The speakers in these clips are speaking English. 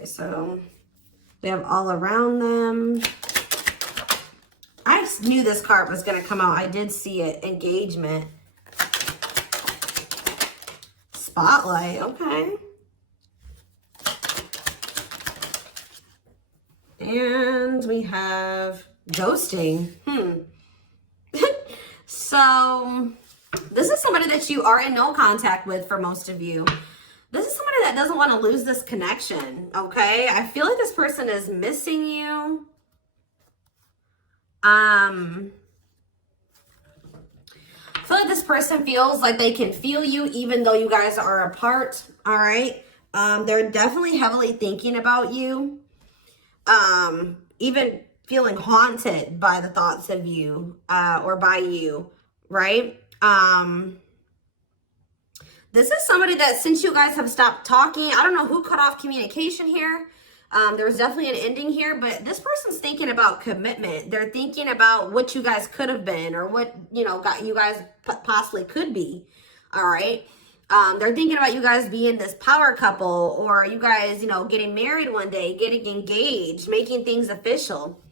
Okay, so we have all around them. I knew this card was going to come out. I did see it. Engagement. Spotlight. Okay. And we have ghosting. So this is somebody that you are in no contact with for most of you. This is somebody that doesn't want to lose this connection, okay? I feel like this person is missing you. I feel like this person feels like they can feel you even though you guys are apart, all right? They're definitely heavily thinking about you. Even feeling haunted by the thoughts of you, or by you, right? This is somebody that since you guys have stopped talking, I don't know who cut off communication here. There's definitely an ending here, but this person's thinking about commitment. They're thinking about what you guys could have been or what, you know, you guys possibly could be. All right. They're thinking about you guys being this power couple, or you guys, you know, getting married one day, getting engaged, making things official.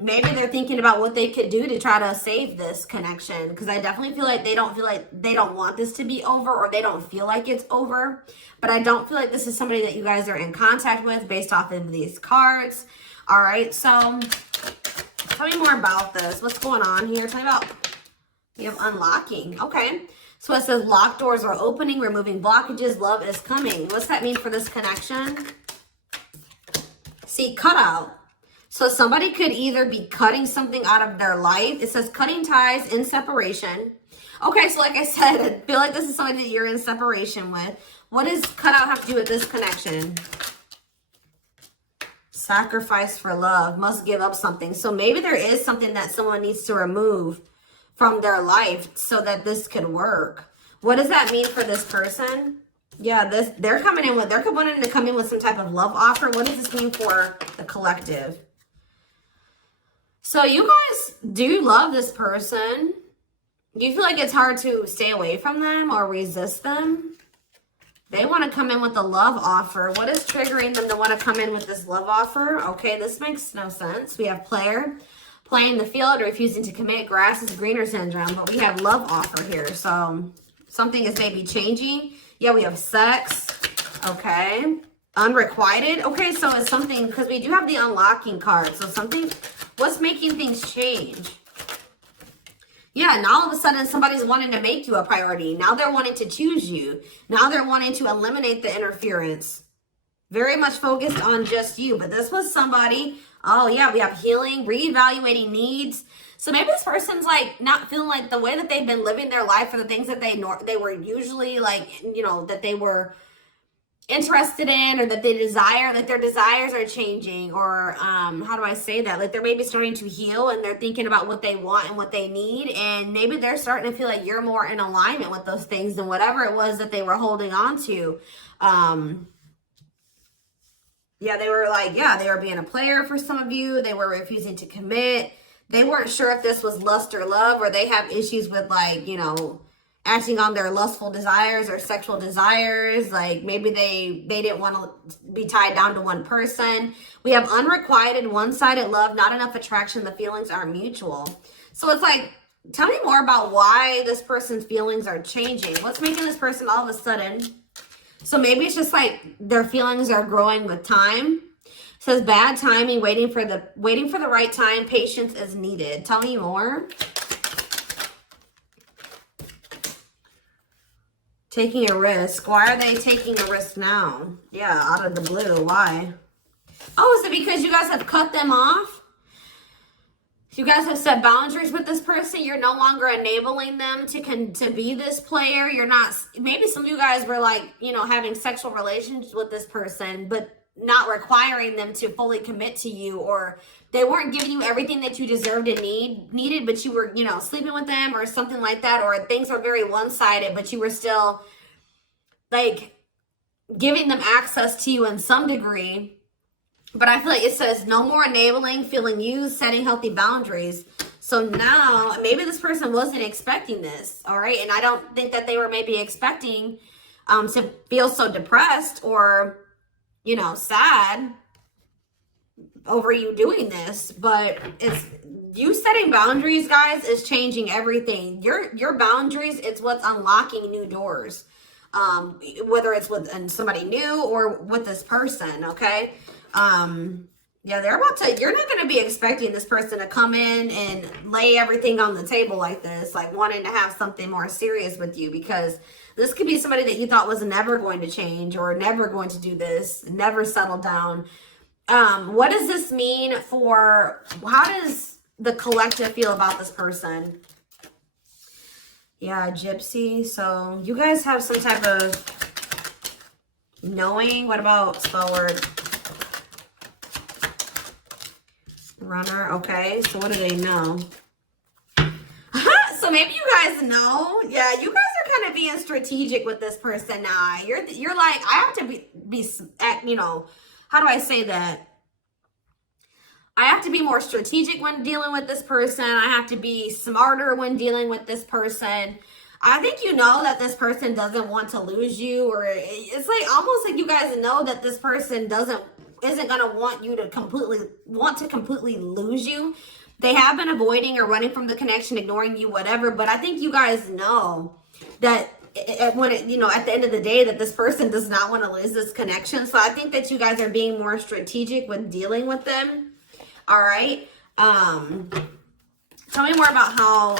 Maybe they're thinking about what they could do to try to save this connection, because I definitely feel like they don't want this to be over, or they don't feel like it's over. But I don't feel like this is somebody that you guys are in contact with based off of these cards. All right, so tell me more about this. What's going on here? Tell me about, you have unlocking. Okay, so it says locked doors are opening, removing blockages, love is coming. What's that mean for this connection? See, cutout. So somebody could either be cutting something out of their life. It says cutting ties in separation. Okay, so like I said, I feel like this is somebody that you're in separation with. What does cutout have to do with this connection? Sacrifice for love. Must give up something. So maybe there is something that someone needs to remove from their life so that this could work. What does that mean for this person? Yeah, they're wanting to come in with some type of love offer. What does this mean for the collective? So you guys do love this person. Do you feel like it's hard to stay away from them or resist them? They want to come in with a love offer. What is triggering them to want to come in with this love offer? Okay, this makes no sense. We have player, playing the field, refusing to commit, grass is greener syndrome, but we have love offer here. So something is maybe changing. Yeah, we have sex. Okay. Unrequited. Okay, so it's something, because we do have the unlocking card. So something, what's making things change? Yeah, now all of a sudden somebody's wanting to make you a priority. Now they're wanting to choose you. Now they're wanting to eliminate the interference. Very much focused on just you. But this was somebody, oh yeah, we have healing, reevaluating needs. So maybe this person's like not feeling like the way that they've been living their life, or the things that they were usually like, you know, that they were interested in, or that they desire, like their desires are changing, or how do I say that, like they're maybe starting to heal and they're thinking about what they want and what they need, and maybe they're starting to feel like you're more in alignment with those things than whatever it was that they were holding on to. Yeah, they were like, yeah, they were being a player for some of you. They were refusing to commit. They weren't sure if this was lust or love, or they have issues with, like, you know, acting on their lustful desires or sexual desires. Like maybe they didn't want to be tied down to one person. We have unrequited, one-sided love, not enough attraction. The feelings aren't mutual. So it's like, tell me more about why this person's feelings are changing. What's making this person all of a sudden? So maybe it's just like their feelings are growing with time. It says bad timing, waiting for the right time. Patience is needed. Tell me more. Taking a risk. Why are they taking a risk now? Yeah, out of the blue. Why? Oh, is it because you guys have cut them off? You guys have set boundaries with this person. You're no longer enabling them to be this player. You're not, maybe some of you guys were like, you know, having sexual relations with this person, but not requiring them to fully commit to you, or they weren't giving you everything that you deserved and needed, but you were, you know, sleeping with them or something like that, or things are very one-sided, but you were still like giving them access to you in some degree. But I feel like it says no more enabling, feeling used, setting healthy boundaries. So now maybe this person wasn't expecting this, all right? And I don't think that they were maybe expecting to feel so depressed, or you know, sad over you doing this, but it's you setting boundaries, guys, is changing everything. Your boundaries, it's what's unlocking new doors. Whether it's with somebody new or with this person, okay? Yeah, they're about to, you're not going to be expecting this person to come in and lay everything on the table like this, like wanting to have something more serious with you, because this could be somebody that you thought was never going to change or never going to do this, never settle down. What does this mean for, how does the collective feel about this person? Yeah, gypsy. So you guys have some type of knowing. What about spell word? Runner. Okay, so what do they know? So maybe you guys know. Yeah, you guys are kind of being strategic with this person now. You're like, I have to be you know, how do I say that? I have to be more strategic when dealing with this person. I have to be smarter when dealing with this person. I think you know that this person doesn't want to lose you, or it's like almost like you guys know that this person isn't going to want you to completely lose you. They have been avoiding or running from the connection, ignoring you, whatever. But I think you guys know that you know, at the end of the day, that this person does not want to lose this connection. So I think that you guys are being more strategic when dealing with them. All right. Tell me more about how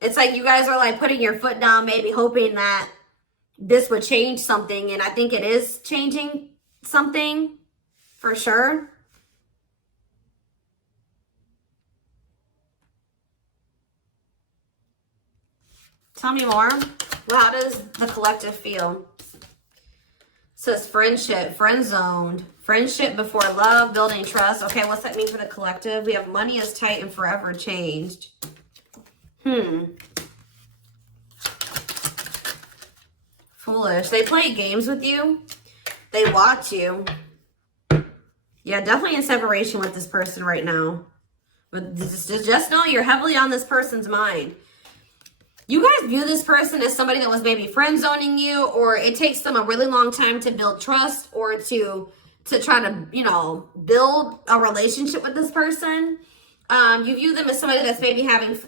it's like you guys are like putting your foot down, maybe hoping that this would change something. And I think it is changing something for sure. Tell me more. Well, how does the collective feel? It says friendship, friend zoned, friendship before love, building trust. Okay, what's that mean for the collective? We have money is tight and forever changed. Foolish. They play games with you. They watch you. Yeah, definitely in separation with this person right now. But just know you're heavily on this person's mind. You guys view this person as somebody that was maybe friend zoning you, or it takes them a really long time to build trust or to try to, you know, build a relationship with this person. You view them as somebody that's maybe having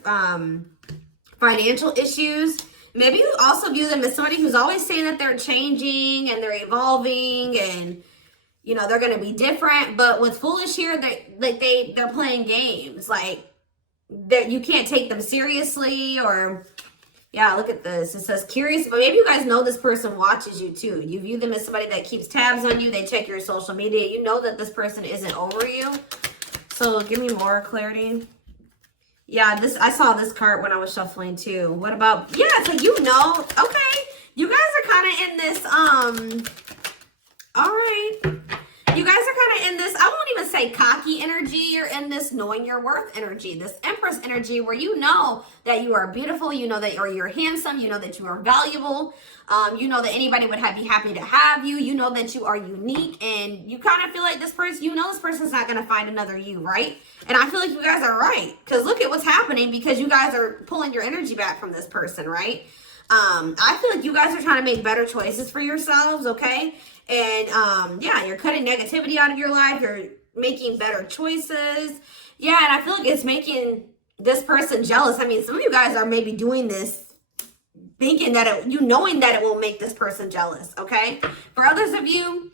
financial issues. Maybe you also view them as somebody who's always saying that they're changing and they're evolving and, you know, they're going to be different. But with foolish here, they're playing games. Like, you can't take them seriously, or... Yeah, look at this. It says curious, but maybe you guys know this person watches you too. You view them as somebody that keeps tabs on you. They check your social media. You know that this person isn't over you. So give me more clarity. Yeah, I saw this card when I was shuffling too. What about, yeah, so you know, okay. You guys are kind of in this, all right. You guys are kind of in this, I won't even say cocky energy. You're in this knowing your worth energy, this Empress energy, where you know that you are beautiful, you know that you're handsome, you know that you are valuable, you know that anybody would be happy to have you, you know that you are unique, and you kind of feel like this person, you know this person's not going to find another you, right? And I feel like you guys are right, because look at what's happening, because you guys are pulling your energy back from this person, right? I feel like you guys are trying to make better choices for yourselves, okay? And yeah, you're cutting negativity out of your life. You're making better choices. Yeah, and I feel like it's making this person jealous. I mean, some of you guys are maybe doing this thinking that knowing that it will make this person jealous, okay? For others of you,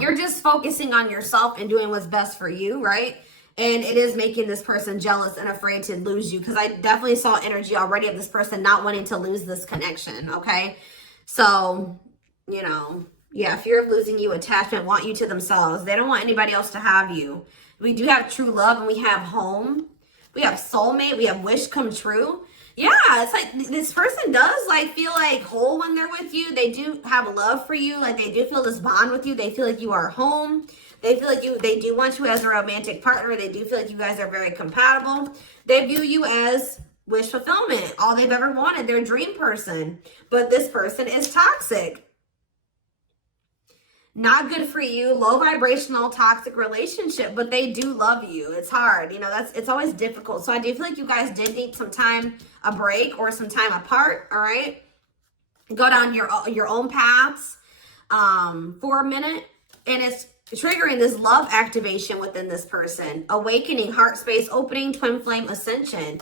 you're just focusing on yourself and doing what's best for you, right? And it is making this person jealous and afraid to lose you, because I definitely saw energy already of this person not wanting to lose this connection, okay? So, you know... Yeah, fear of losing you, attachment, want you to themselves. They don't want anybody else to have you. We do have true love, and we have home. We have soulmate. We have wish come true. Yeah, it's like this person does like feel like whole when they're with you. They do have love for you. Like they do feel this bond with you. They feel like you are home. They feel like they do want you as a romantic partner. They do feel like you guys are very compatible. They view you as wish fulfillment, all they've ever wanted, their dream person. But this person is toxic. Not good for you, low vibrational, toxic relationship, but they do love you. It's hard, you know, it's always difficult. So I do feel like you guys did need some time, a break or some time apart, all right? go down your own paths for a minute, and it's triggering this love activation within this person. Awakening, heart space opening, twin flame ascension.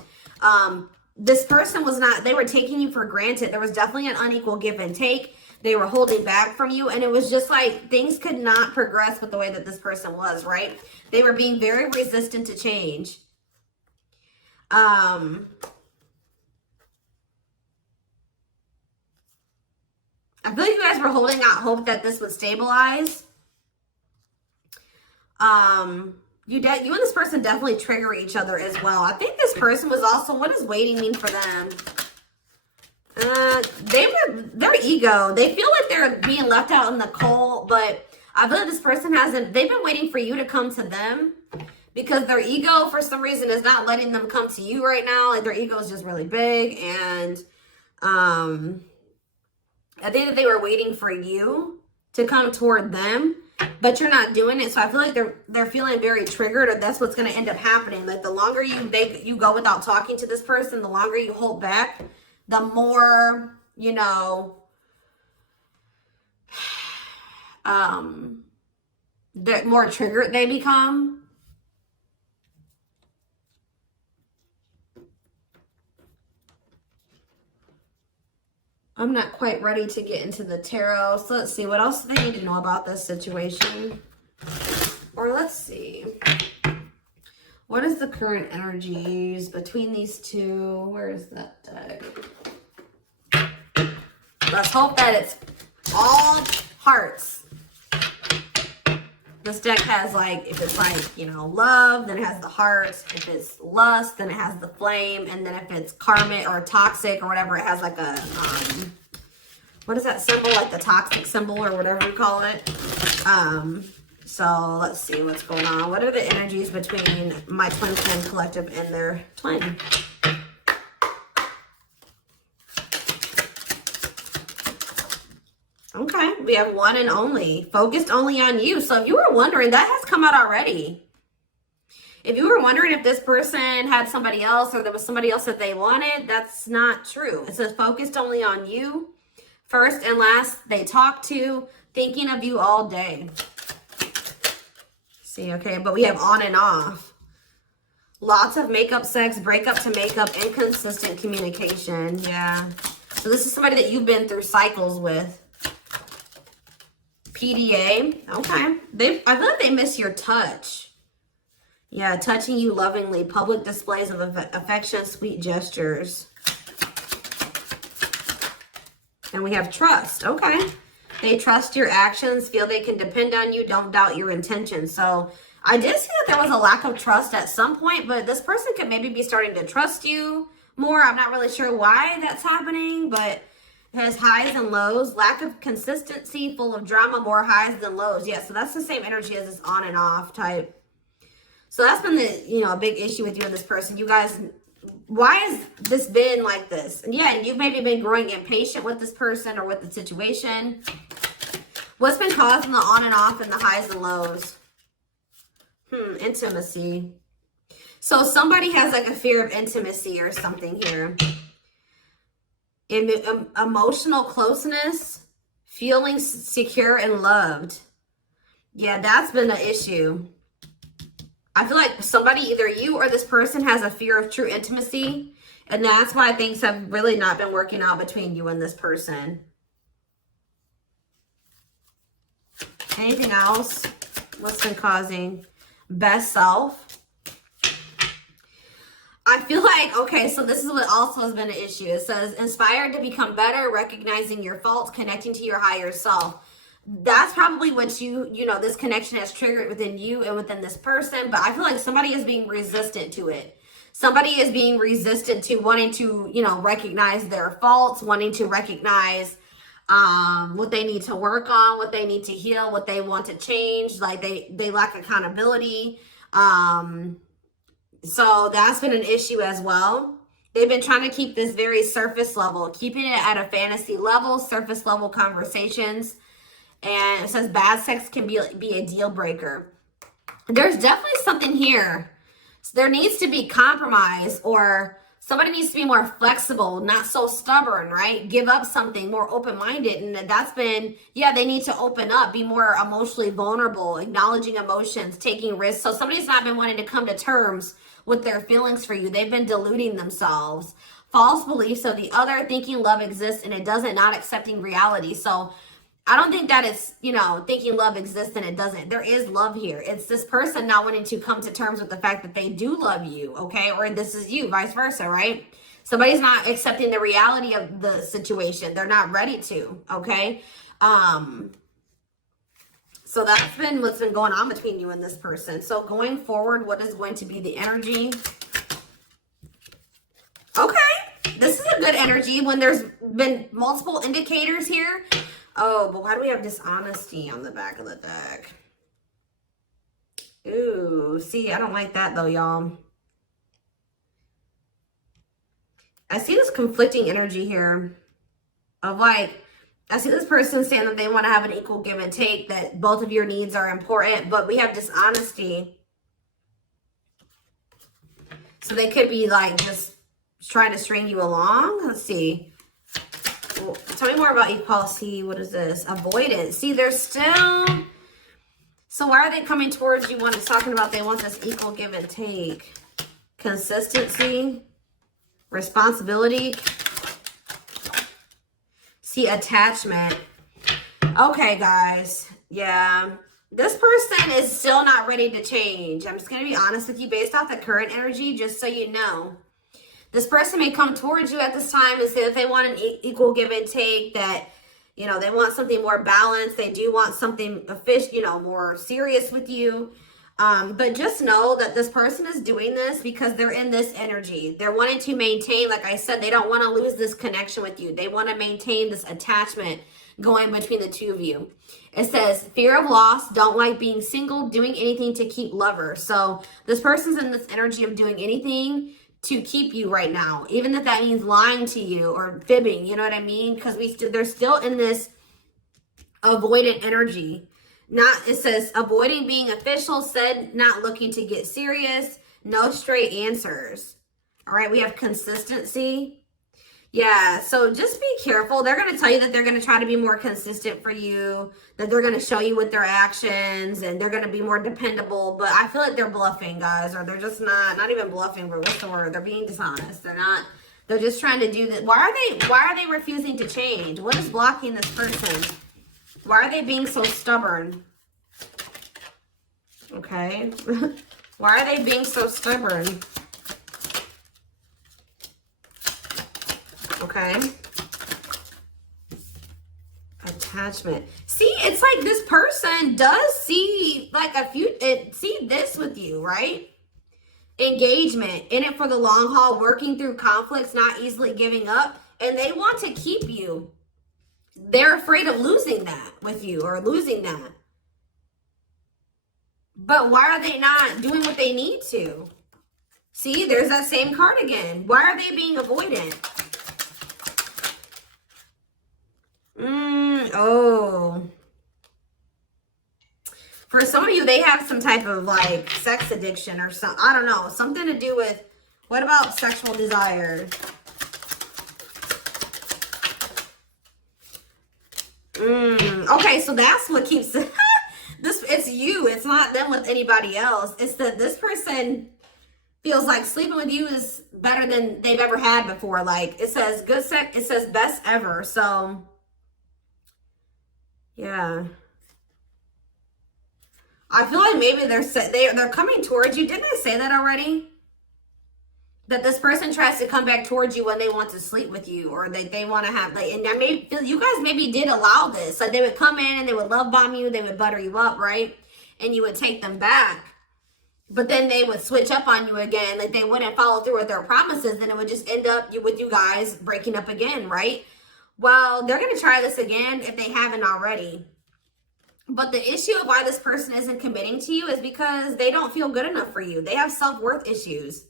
This person was not, they were taking you for granted. There was definitely an unequal give and take. They were holding back from you, and it was just like things could not progress with the way that this person was, right? They were being very resistant to change. I feel like you guys were holding out hope that this would stabilize. You and this person definitely trigger each other as well. I think this person was also, what does waiting mean for them? Their ego, they feel like they're being left out in the cold, but I feel like this person hasn't, they've been waiting for you to come to them, because their ego for some reason is not letting them come to you right now. Like their ego is just really big, and I think that they were waiting for you to come toward them, but you're not doing it. So I feel like they're feeling very triggered, or that's what's going to end up happening. Like the longer you go without talking to this person, the longer you hold back, the more, you know, the more triggered they become. I'm not quite ready to get into the tarot. So let's see. What else do they need to know about this situation? Or let's see. What is the current energies between these two? Where is that deck? Let's hope that it's all hearts. This deck has like, if it's like, you know, love, then it has the hearts. If it's lust, then it has the flame. And then if it's karmic or toxic or whatever, it has like a, what is that symbol? Like the toxic symbol or whatever you call it. So let's see what's going on. What are the energies between my twin flame collective and their twin? Okay, we have one and only. Focused only on you. So if you were wondering, that has come out already. If you were wondering if this person had somebody else or there was somebody else that they wanted, that's not true. It says focused only on you. First and last, they talk to, thinking of you all day. See, okay, but we have on and off. Lots of makeup sex, breakup to makeup, inconsistent communication. Yeah. So this is somebody that you've been through cycles with. PDA. Okay. I feel like they miss your touch. Yeah, touching you lovingly. Public displays of affection, sweet gestures. And we have trust. Okay. They trust your actions, feel they can depend on you, don't doubt your intentions. So I did see that there was a lack of trust at some point, but this person could maybe be starting to trust you more. I'm not really sure why that's happening, but it has highs and lows, lack of consistency, full of drama, more highs than lows. Yeah, so that's the same energy as this on and off type. So that's been the, you know, a big issue with you and this person. You guys, why has this been like this? And yeah, you've maybe been growing impatient with this person or with the situation. What's been causing the on and off and the highs and lows? Intimacy. So somebody has like a fear of intimacy or something here. Emotional closeness, feeling secure and loved. Yeah, that's been the issue. I feel like somebody, either you or this person, has a fear of true intimacy, and that's why things have really not been working out between you and this person. Anything else? What's been causing? Best self. I feel like, okay, so this is what also has been an issue. It says, inspired to become better, recognizing your faults, connecting to your higher self. That's probably what you know, this connection has triggered within you and within this person. But I feel like somebody is being resistant to it. Somebody is being resistant to wanting to, you know, recognize their faults, wanting to recognize what they need to work on, what they need to heal, what they want to change. Like they lack accountability. So that's been an issue as well. They've been trying to keep this very surface level, keeping it at a fantasy level, surface level conversations. And it says bad sex can be a deal breaker. There's definitely something here. So there needs to be compromise, or Somebody needs to be more flexible, not so stubborn, right? Give up something, more open-minded. And that's been, yeah, they need to open up, be more emotionally vulnerable, acknowledging emotions, taking risks. So somebody's not been wanting to come to terms with their feelings for you. They've been deluding themselves. False beliefs of the other, thinking love exists and it doesn't, not accepting reality. So I don't think that it's, you know, thinking love exists and it doesn't. There is love here. It's this person not wanting to come to terms with the fact that they do love you, okay? Or this is you, vice versa, right? Somebody's not accepting the reality of the situation. They're not ready to, okay? So that's been what's been going on between you and this person. So going forward, what is going to be the energy? Okay, this is a good energy when there's been multiple indicators here. Oh, but why do we have dishonesty on the back of the deck? Ooh, see, I don't like that though, y'all. I see this conflicting energy here of like, I see this person saying that they want to have an equal give and take, that both of your needs are important, but we have dishonesty. So they could be like just trying to string you along. Let's see. Tell me more about equality. What is this? Avoidance. See, they're still... So why are they coming towards you when it's talking about they want this equal give and take? Consistency. Responsibility. See, attachment. Okay, guys. Yeah. This person is still not ready to change. I'm just going to be honest with you based off the current energy, just so you know. This person may come towards you at this time and say that they want an equal give and take, that, you know, they want something more balanced. They do want something official, you know, more serious with you. But just know that this person is doing this because they're in this energy. They're wanting to maintain, like I said, they don't want to lose this connection with you. They want to maintain this attachment going between the two of you. It says, fear of loss, don't like being single, doing anything to keep lovers. So this person's in this energy of doing anything to keep you right now, even if that means lying to you or fibbing, you know what I mean? Because they're still in this avoidant energy. It says avoiding being official, said not looking to get serious, no straight answers. All right, we have consistency. Yeah, so just be careful. They're going to tell you that they're going to try to be more consistent for you, that they're going to show you with their actions, and they're going to be more dependable. But I feel like they're bluffing, guys, or they're just not even bluffing, but what's the word? They're being dishonest. They're just trying to do that. Why are they refusing to change? What is blocking this person? Why are they being so stubborn? Okay. Why are they being so stubborn? Okay. Attachment. See, it's like this person does see like see this with you, right? Engagement, in it for the long haul, working through conflicts, not easily giving up, and they want to keep you. They're afraid of losing that with you or losing that. But why are they not doing what they need to? See, there's that same card again. Why are they being avoidant? Oh. For some of you, they have some type of like sex addiction or something. I don't know. Something to do with, what about sexual desire? Okay, so that's what keeps it's you. It's not them with anybody else. It's that this person feels like sleeping with you is better than they've ever had before. Like it says good sex, it says best ever. So yeah. I feel like maybe they're coming towards you. Didn't I say that already? That this person tries to come back towards you when they want to sleep with you, or they want to have like, and I may feel you guys maybe did allow this. Like they would come in and they would love bomb you, they would butter you up, right? And you would take them back. But then they would switch up on you again. Like they wouldn't follow through with their promises. Then it would just end up with you guys breaking up again, right? Well, they're going to try this again if they haven't already. But the issue of why this person isn't committing to you is because they don't feel good enough for you. They have self-worth issues.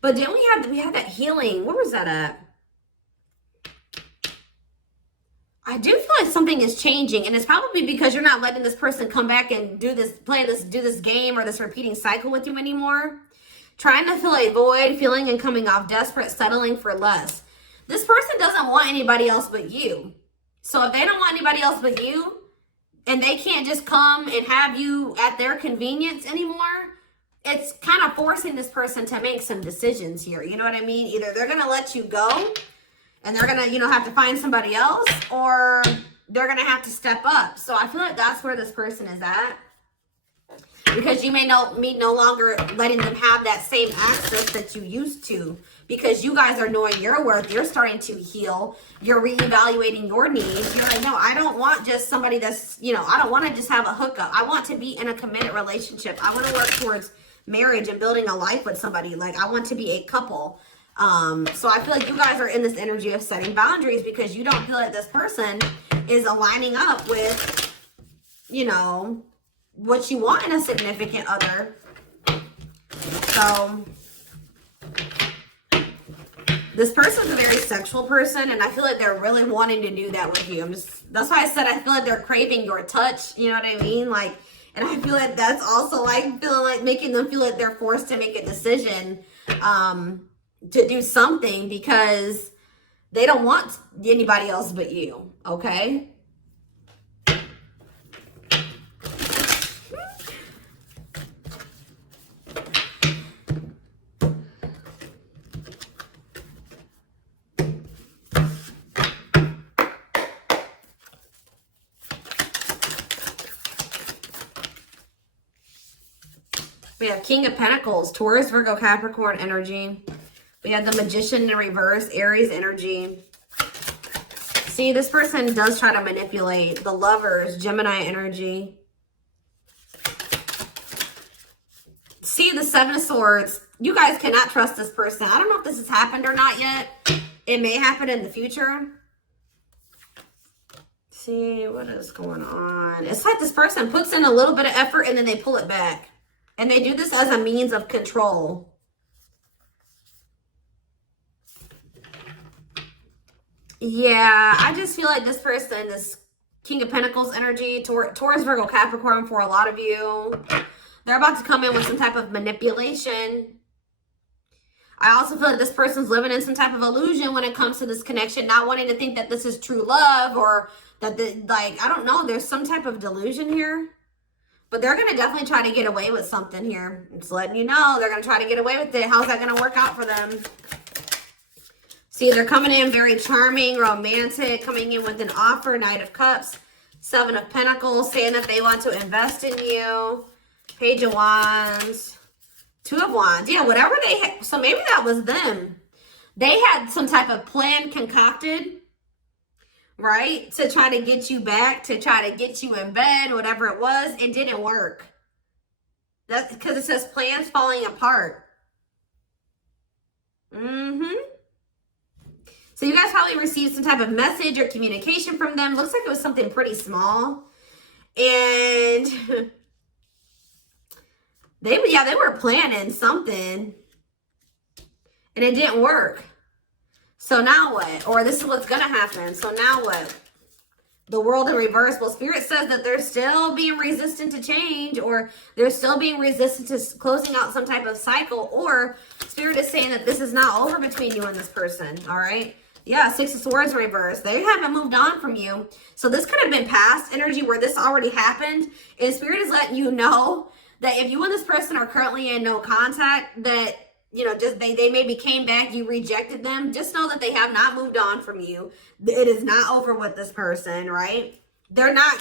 But didn't we had that healing? Where was that at? I do feel like something is changing, and it's probably because you're not letting this person come back and do this game or this repeating cycle with you anymore. Trying to fill a void, feeling and coming off desperate, settling for less. This person doesn't want anybody else but you. So if they don't want anybody else but you, and they can't just come and have you at their convenience anymore, it's kind of forcing this person to make some decisions here. You know what I mean? Either they're going to let you go and they're going to, you know, have to find somebody else, or they're going to have to step up. So I feel like that's where this person is at. Because you may no longer letting them have that same access that you used to, because you guys are knowing your worth. You're starting to heal. You're reevaluating your needs. You're like, no, I don't want just somebody that's, you know, I don't want to just have a hookup. I want to be in a committed relationship. I want to work towards marriage and building a life with somebody. Like, I want to be a couple. So I feel like you guys are in this energy of setting boundaries because you don't feel like this person is aligning up with, you know, what you want in a significant other. So this person's a very sexual person, and I feel like they're really wanting to do that with you. That's why I said I feel like they're craving your touch. You know what I mean? Like, and I feel like that's also like feeling like making them feel like they're forced to make a decision to do something because they don't want anybody else but you. Okay. We have King of Pentacles, Taurus, Virgo, Capricorn energy. We have the Magician in reverse, Aries energy. See, this person does try to manipulate. The Lovers, Gemini energy. See, the Seven of Swords. You guys cannot trust this person. I don't know if this has happened or not yet. It may happen in the future. See, what is going on? It's like this person puts in a little bit of effort and then they pull it back. And they do this as a means of control. Yeah, I just feel like this person, this King of Pentacles energy, Taurus, Virgo, Capricorn for a lot of you, they're about to come in with some type of manipulation. I also feel like this person's living in some type of illusion when it comes to this connection, not wanting to think that this is true love or that, I don't know, there's some type of delusion here. But they're going to definitely try to get away with something here. I'm just letting you know. They're going to try to get away with it. How's that going to work out for them? See, they're coming in very charming, romantic, coming in with an offer, Knight of Cups, Seven of Pentacles, saying that they want to invest in you. Page of Wands, Two of Wands. Yeah, whatever they had. So maybe that was them. They had some type of plan concocted, right? To try to get you back, to try to get you in bed, whatever it was. It didn't work. That's because it says plans falling apart. So you guys probably received some type of message or communication from them. Looks like it was something pretty small. And they were planning something. And it didn't work. So now what? Or this is what's going to happen. So now what? The World in reverse. Well, Spirit says that they're still being resistant to change, or they're still being resistant to closing out some type of cycle, or Spirit is saying that this is not over between you and this person, all right? Yeah, Six of Swords reverse. They haven't moved on from you. So this could have been past energy where this already happened, and Spirit is letting you know that if you and this person are currently in no contact, that you know, just they maybe came back, you rejected them. Just know that they have not moved on from you. It is not over with this person, right? They're not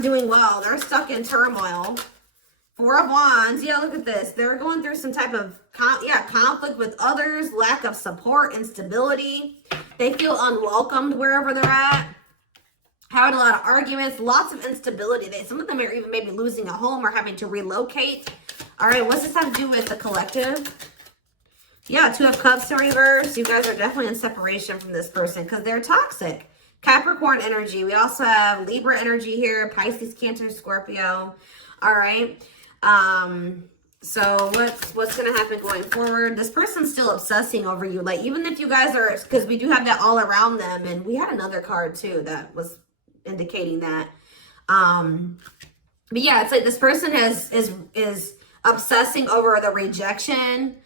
doing well. They're stuck in turmoil. Four of Wands. Yeah, look at this. They're going through some type of conflict with others, lack of support, instability. They feel unwelcomed wherever they're at. Having a lot of arguments, lots of instability. Some of them are even maybe losing a home or having to relocate. All right, what's this have to do with the collective? Yeah, Two of Cups in reverse. You guys are definitely in separation from this person because they're toxic. Capricorn energy. We also have Libra energy here. Pisces, Cancer, Scorpio. All right. So what's going to happen going forward? This person's still obsessing over you. Like, even if you guys are, because we do have that all around them. And we had another card too that was indicating that. But yeah, it's like this person is obsessing over the rejection.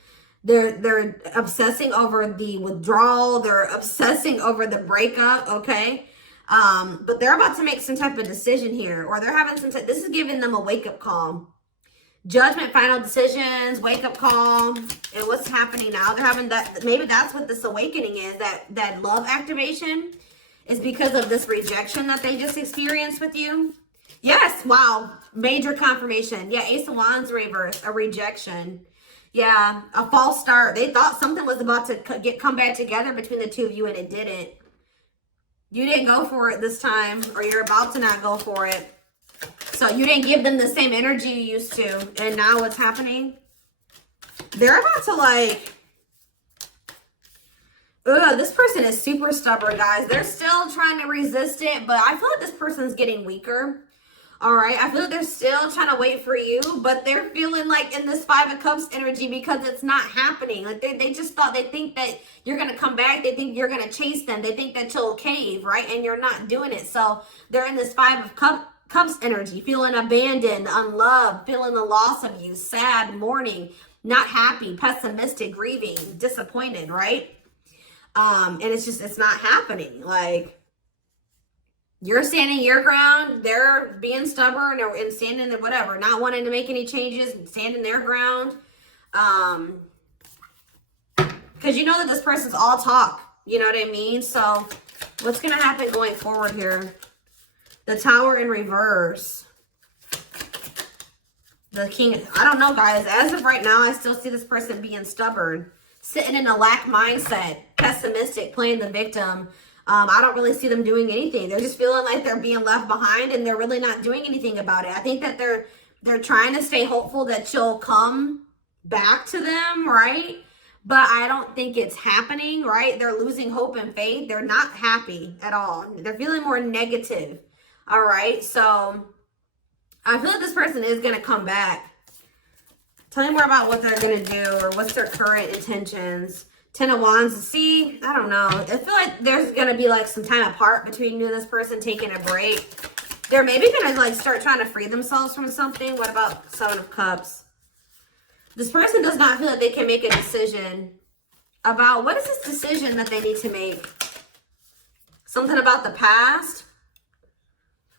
They're obsessing over the withdrawal. They're obsessing over the breakup, okay? But they're about to make some type of decision here, or they're having some this is giving them a wake-up call. Judgment, final decisions, wake-up call. And what's happening now? They're having that, maybe that's what this awakening is, that love activation is because of this rejection that they just experienced with you. Yes, wow, major confirmation. Yeah, Ace of Wands reverse, a rejection. Yeah, a false start. They thought something was about to come back together between the two of you, and it didn't. You didn't go for it this time, or you're about to not go for it. So you didn't give them the same energy you used to. And now what's happening? They're about to like... Ugh, this person is super stubborn, guys. They're still trying to resist it, but I feel like this person's getting weaker. All right, I feel like they're still trying to wait for you, but they're feeling like in this Five of Cups energy because it's not happening. Like they just thought, they think that you're going to come back. They think you're going to chase them. They think that you'll cave, right? And you're not doing it. So they're in this Five of Cups energy, feeling abandoned, unloved, feeling the loss of you, sad, mourning, not happy, pessimistic, grieving, disappointed, right? And it's not happening. Like, you're standing your ground, they're being stubborn and standing there, whatever, not wanting to make any changes, standing their ground. Because you know that this person's all talk, you know what I mean? So what's going to happen going forward here? The Tower in reverse. The King, I don't know, guys. As of right now, I still see this person being stubborn, sitting in a lack mindset, pessimistic, playing the victim. I don't really see them doing anything. They're just feeling like they're being left behind, and they're really not doing anything about it. I think that they're trying to stay hopeful that you'll come back to them, right? But I don't think it's happening, right? They're losing hope and faith. They're not happy at all. They're feeling more negative, all right? So I feel like this person is going to come back. Tell me more about what they're going to do, or what's their current intentions. Ten of Wands. See, I don't know. I feel like there's going to be like some time apart between you and this person, taking a break. They're maybe going to like start trying to free themselves from something. What about Seven of Cups? This person does not feel like they can make a decision about, what is this decision that they need to make? Something about the past?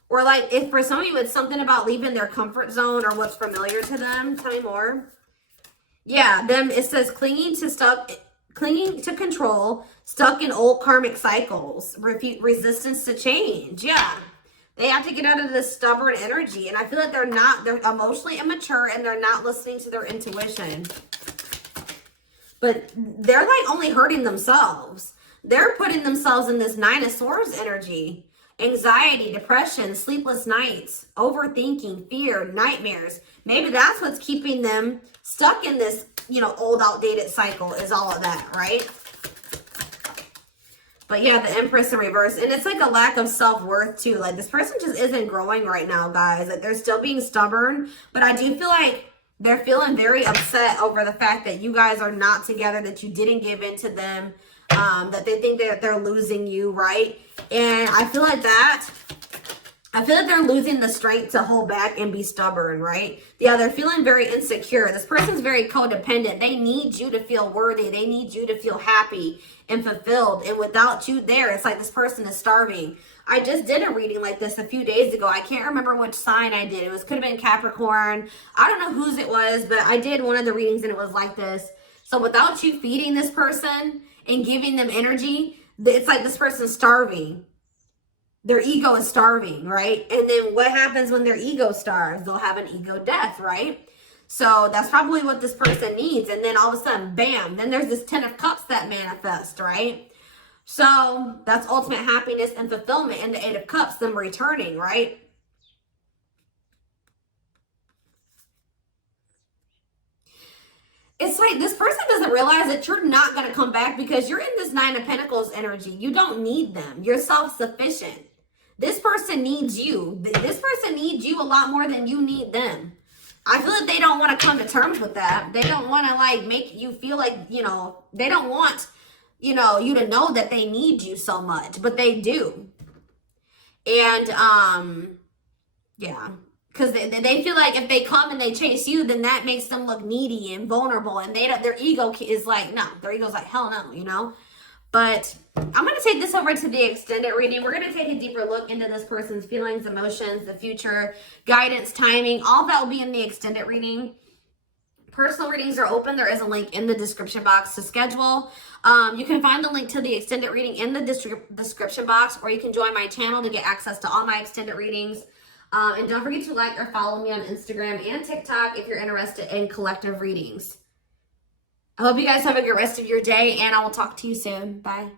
Or like, if for some of you it's something about leaving their comfort zone or what's familiar to them. Tell me more. Yeah, it says clinging to control, stuck in old karmic cycles, resistance to change. Yeah, they have to get out of this stubborn energy, and I feel like they're emotionally immature, and they're not listening to their intuition. But they're like only hurting themselves. They're putting themselves in this Nine of Swords energy. Anxiety, depression, sleepless nights, overthinking, fear, nightmares. Maybe that's what's keeping them stuck in this, old outdated cycle, is all of that, right? But yeah, the Empress in reverse. And it's like a lack of self-worth too. Like, this person just isn't growing right now, guys. Like, they're still being stubborn. But I do feel like they're feeling very upset over the fact that you guys are not together, that you didn't give in to them, that they think that they're losing you, right? And I feel like they're losing the strength to hold back and be stubborn, right? Yeah, they're feeling very insecure. This person's very codependent. They need you to feel worthy. They need you to feel happy and fulfilled. And without you there, it's like this person is starving. I just did a reading like this a few days ago. I can't remember which sign I did. Could have been Capricorn. I don't know whose it was, but I did one of the readings and it was like this. So without you feeding this person and giving them energy, it's like this person's starving. Their ego is starving, right? And then what happens when their ego starves? They'll have an ego death, right? So that's probably what this person needs. And then all of a sudden, bam, then there's this Ten of Cups that manifest, right? So that's ultimate happiness and fulfillment, and the Eight of Cups, them returning, right? It's like this person doesn't realize that you're not going to come back because you're in this Nine of Pentacles energy. You don't need them. You're self-sufficient. This person needs you. This person needs you a lot more than you need them. I feel like they don't want to come to terms with that. They don't want to like make you feel like, they don't want, you to know that they need you so much, but they do. And, yeah, Because they feel like if they come and they chase you, then that makes them look needy and vulnerable. And their ego is like, no. Their ego's like, hell no, you know? But I'm going to take this over to the extended reading. We're going to take a deeper look into this person's feelings, emotions, the future, guidance, timing. All that will be in the extended reading. Personal readings are open. There is a link in the description box to schedule. You can find the link to the extended reading in the description box, or you can join my channel to get access to all my extended readings. And don't forget to like or follow me on Instagram and TikTok if you're interested in collective readings. I hope you guys have a good rest of your day, and I will talk to you soon. Bye.